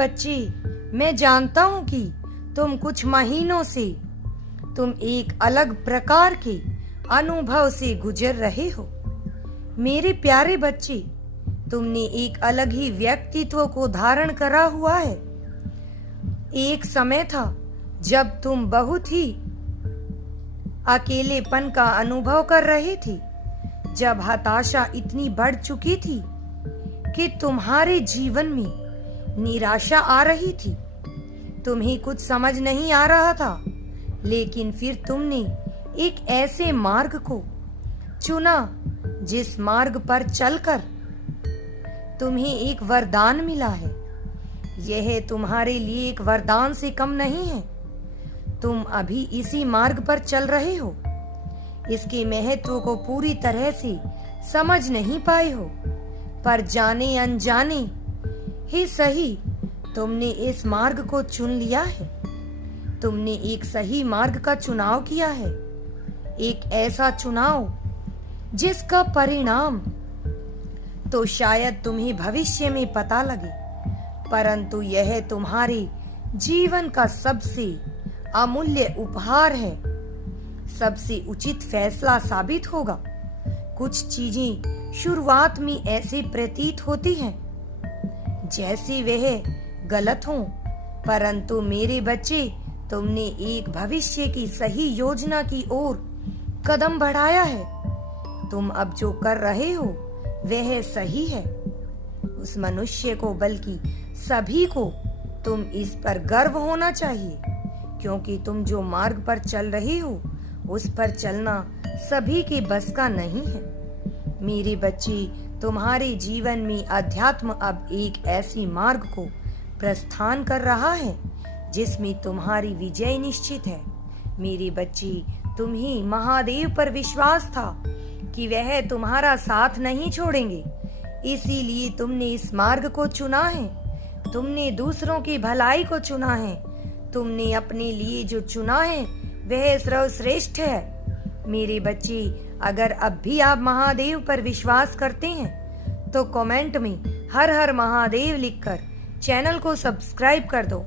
बच्चे, मैं जानता हूँ कि तुम कुछ महीनों से तुम एक अलग प्रकार के अनुभव से गुजर रहे हो। मेरे प्यारे बच्चे, तुमने एक अलग ही व्यक्तित्व को धारण करा हुआ है। एक समय था जब तुम बहुत ही अकेलेपन का अनुभव कर रहे थे, जब हताशा इतनी बढ़ चुकी थी कि तुम्हारे जीवन में निराशा आ रही थी। तुम्हें कुछ समझ नहीं आ रहा था, लेकिन फिर तुमने एक ऐसे मार्ग को चुना जिस मार्ग पर चलकर तुम्हें एक वरदान मिला है। यह तुम्हारे लिए एक वरदान से कम नहीं है। तुम अभी इसी मार्ग पर चल रहे हो। इसके महत्व को पूरी तरह से समझ नहीं पाए हो, पर जाने अनजाने ही सही तुमने इस मार्ग को चुन लिया है। तुमने एक सही मार्ग का चुनाव किया है, एक ऐसा चुनाव जिसका परिणाम तो शायद तुम्हें भविष्य में पता लगे, परंतु यह तुम्हारे जीवन का सबसे अमूल्य उपहार है, सबसे उचित फैसला साबित होगा। कुछ चीजें शुरुआत में ऐसे प्रतीत होती हैं जैसे वह गलत हों, परंतु मेरे बच्चे, तुमने एक भविष्य की सही योजना की ओर कदम बढ़ाया है। तुम अब जो कर रहे हो वह सही है। उस मनुष्य को, बल्कि सभी को तुम इस पर गर्व होना चाहिए, क्योंकि तुम जो मार्ग पर चल रहे हो उस पर चलना सभी के बस का नहीं है। मेरे बच्चे, तुम्हारे जीवन में अध्यात्म अब एक ऐसी मार्ग को प्रस्थान कर रहा है जिसमें तुम्हारी विजय निश्चित है। मेरे बच्चे, तुम्हें महादेव पर विश्वास था कि वह तुम्हारा साथ नहीं छोड़ेंगे, इसीलिए तुमने इस मार्ग को चुना है। तुमने दूसरों की भलाई को चुना है। तुमने अपने लिए जो चुना है वह सर्वश्रेष्ठ है। मेरे बच्चे, अगर अब भी आप महादेव पर विश्वास करते हैं तो कमेंट में हर हर महादेव लिखकर चैनल को सब्सक्राइब कर दो।